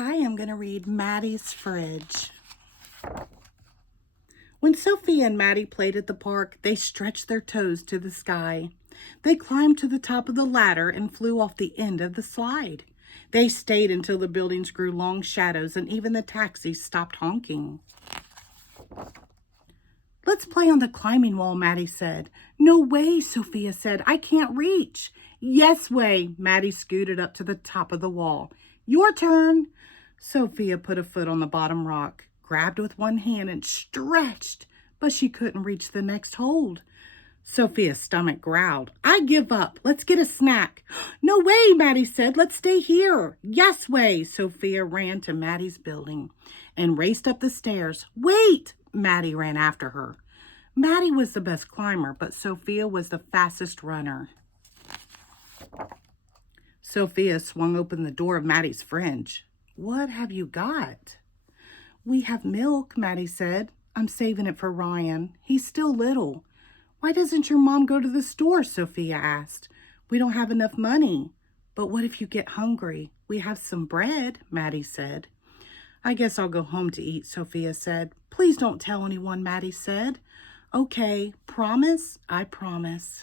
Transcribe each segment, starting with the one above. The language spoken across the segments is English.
Hi, I'm going to read Maddie's Fridge. When Sophia and Maddie played at the park, they stretched their toes to the sky. They climbed to the top of the ladder and flew off the end of the slide. They stayed until the buildings grew long shadows and even the taxis stopped honking. Let's play on the climbing wall, Maddie said. No way, Sophia said. I can't reach. Yes way, Maddie scooted up to the top of the wall. Your turn. Sophia put a foot on the bottom rock, grabbed with one hand and stretched, but she couldn't reach the next hold. Sophia's stomach growled. I give up. Let's get a snack. No way, Maddie said. Let's stay here. Yes way. Sophia ran to Maddie's building and raced up the stairs. Wait! Maddie ran after her. Maddie was the best climber, but Sophia was the fastest runner. Sophia swung open the door of Maddie's fridge. What have you got? We have milk, Maddie said. I'm saving it for Ryan. He's still little. Why doesn't your mom go to the store? Sophia asked. We don't have enough money. But what if you get hungry? We have some bread, Maddie said. I guess I'll go home to eat, Sophia said. Please don't tell anyone, Maddie said. Okay, promise? I promise.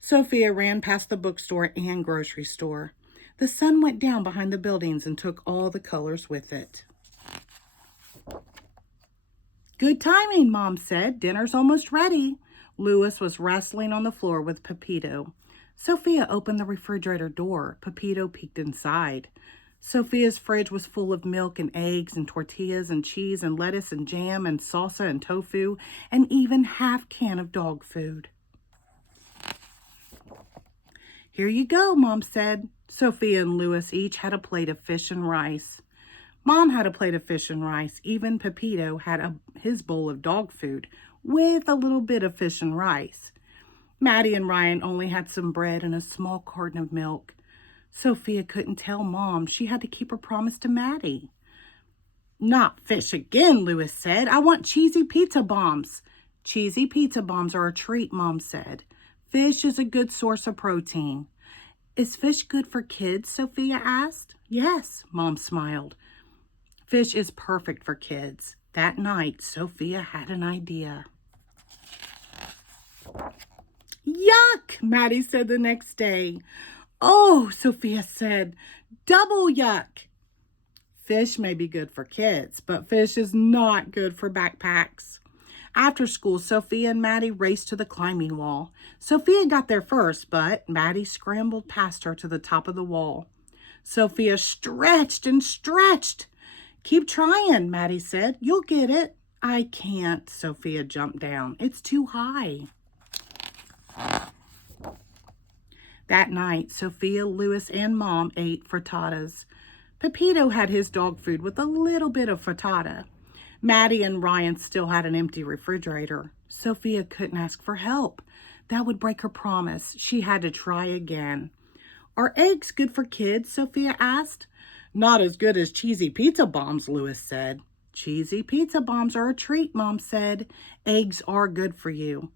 Sophia ran past the bookstore and grocery store. The sun went down behind the buildings and took all the colors with it. Good timing, Mom said. Dinner's almost ready. Louis was wrestling on the floor with Pepito. Sophia opened the refrigerator door. Pepito peeked inside. Sophia's fridge was full of milk and eggs and tortillas and cheese and lettuce and jam and salsa and tofu and even half can of dog food. Here you go, Mom said. Sophia and Louis each had a plate of fish and rice. Mom had a plate of fish and rice. Even Pepito had his bowl of dog food with a little bit of fish and rice. Maddie and Ryan only had some bread and a small carton of milk. Sophia couldn't tell Mom. She had to keep her promise to Maddie. Not fish again, Louis said. I want cheesy pizza bombs. Cheesy pizza bombs are a treat, Mom said. Fish is a good source of protein. Is fish good for kids? Sophia asked. Yes, Mom smiled. Fish is perfect for kids. That night, Sophia had an idea. Yuck, Maddie said the next day. Oh, Sophia said, double yuck. Fish may be good for kids, but fish is not good for backpacks. After school, Sophia and Maddie raced to the climbing wall. Sophia got there first, but Maddie scrambled past her to the top of the wall. Sophia stretched and stretched. Keep trying, Maddie said. You'll get it. I can't, Sophia jumped down. It's too high. That night, Sophia, Louis, and Mom ate frittatas. Pepito had his dog food with a little bit of frittata. Maddie and Ryan still had an empty refrigerator. Sophia couldn't ask for help. That would break her promise. She had to try again. Are eggs good for kids? Sophia asked. Not as good as cheesy pizza bombs, Louis said. Cheesy pizza bombs are a treat, Mom said. Eggs are good for you.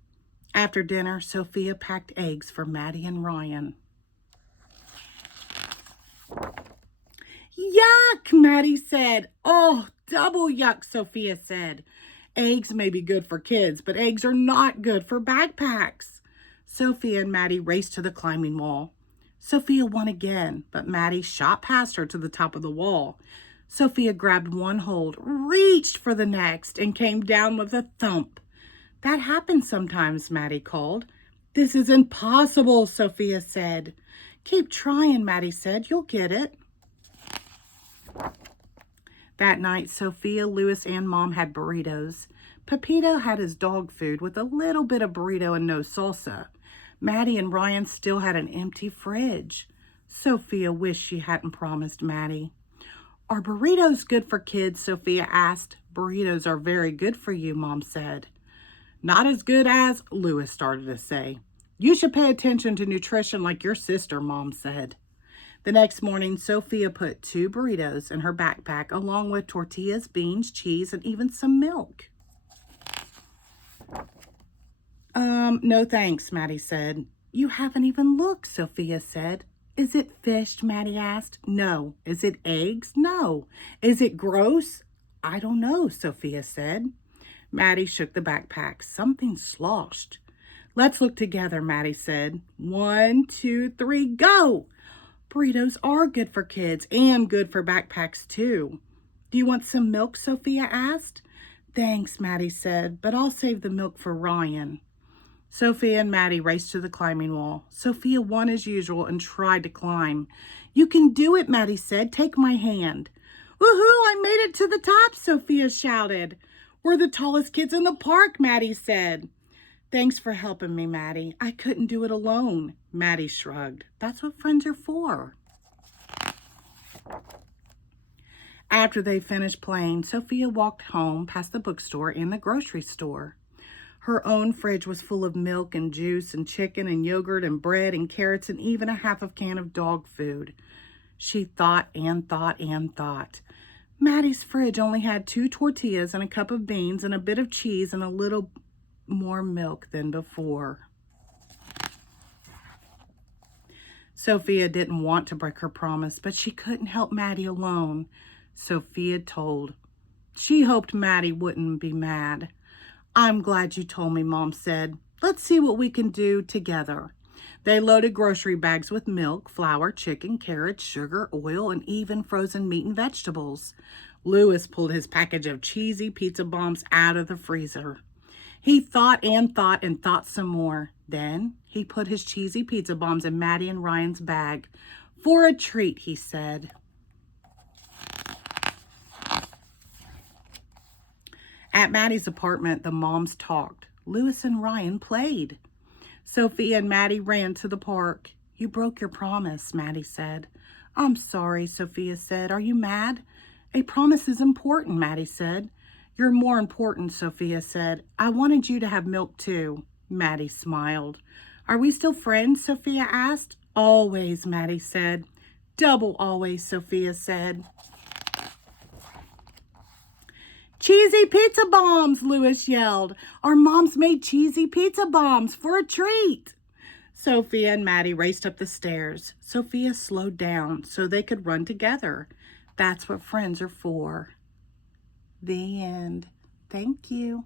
After dinner, Sophia packed eggs for Maddie and Ryan. Yuck, Maddie said. Oh, double yuck, Sophia said. Eggs may be good for kids, but eggs are not good for backpacks. Sophia and Maddie raced to the climbing wall. Sophia won again, but Maddie shot past her to the top of the wall. Sophia grabbed one hold, reached for the next, and came down with a thump. That happens sometimes, Maddie called. This is impossible, Sophia said. Keep trying, Maddie said. You'll get it. That night, Sophia, Louis, and Mom had burritos. Pepito had his dog food with a little bit of burrito and no salsa. Maddie and Ryan still had an empty fridge. Sophia wished she hadn't promised Maddie. Are burritos good for kids? Sophia asked. Burritos are very good for you, Mom said. Not as good as, Louis started to say. You should pay attention to nutrition like your sister, Mom said. The next morning, Sophia put 2 burritos in her backpack along with tortillas, beans, cheese, and even some milk. No thanks, Maddie said. You haven't even looked, Sophia said. Is it fish? Maddie asked. No. Is it eggs? No. Is it gross? I don't know, Sophia said. Maddie shook the backpack. Something sloshed. Let's look together, Maddie said. 1, 2, 3, go! Burritos are good for kids and good for backpacks too. Do you want some milk? Sophia asked. Thanks, Maddie said, but I'll save the milk for Ryan. Sophia and Maddie raced to the climbing wall. Sophia won as usual and tried to climb. You can do it, Maddie said. Take my hand. Woohoo, I made it to the top, Sophia shouted. We're the tallest kids in the park, Maddie said. Thanks for helping me, Maddie. I couldn't do it alone. Maddie shrugged. That's what friends are for. After they finished playing, Sophia walked home past the bookstore and the grocery store. Her own fridge was full of milk and juice and chicken and yogurt and bread and carrots and even a half a can of dog food. She thought and thought and thought. Maddie's fridge only had 2 tortillas and a cup of beans and a bit of cheese and a little more milk than before. Sophia didn't want to break her promise, but she couldn't help Maddie alone. Sophia told. She hoped Maddie wouldn't be mad. I'm glad you told me, Mom said. Let's see what we can do together. They loaded grocery bags with milk, flour, chicken, carrots, sugar, oil, and even frozen meat and vegetables. Louis pulled his package of cheesy pizza bombs out of the freezer. He thought and thought and thought some more. Then he put his cheesy pizza bombs in Maddie and Ryan's bag. For a treat, he said. At Maddie's apartment, the moms talked. Louis and Ryan played. Sophia and Maddie ran to the park. You broke your promise, Maddie said. I'm sorry, Sophia said. Are you mad? A promise is important, Maddie said. You're more important, Sophia said. I wanted you to have milk too. Maddie smiled. Are we still friends? Sophia asked. Always, Maddie said. Double always, Sophia said. Cheesy pizza bombs, Louis yelled. Our moms made cheesy pizza bombs for a treat. Sophia and Maddie raced up the stairs. Sophia slowed down so they could run together. That's what friends are for. The end. Thank you.